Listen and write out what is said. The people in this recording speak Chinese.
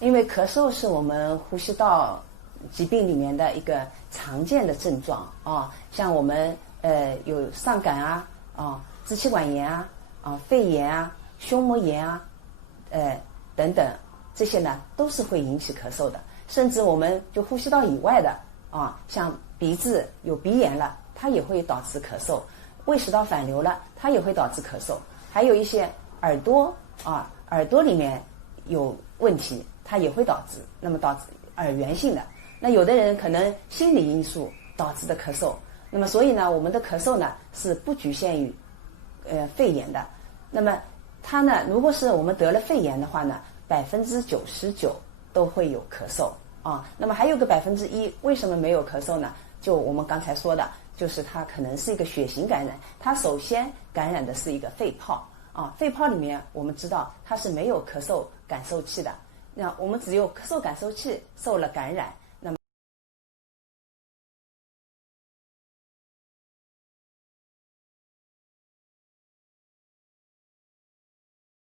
因为咳嗽是我们呼吸道疾病里面的一个常见的症状啊，像我们有上感支气管炎肺炎胸膜炎等等，这些呢都是会引起咳嗽的。甚至我们就呼吸道以外的像鼻子有鼻炎了，它也会导致咳嗽；胃食道反流了，它也会导致咳嗽。还有一些耳朵里面有问题，它也会导致耳源性的。那有的人可能心理因素导致的咳嗽，那么所以呢，我们的咳嗽呢是不局限于肺炎的。那么它呢，如果是我们得了肺炎的话呢，99%都会有咳嗽那么还有个1%为什么没有咳嗽呢？就我们刚才说的，就是它可能是一个血型感染，它首先感染的是一个肺泡肺泡里面我们知道它是没有咳嗽感受器的，那我们只有咳嗽感受器受了感染，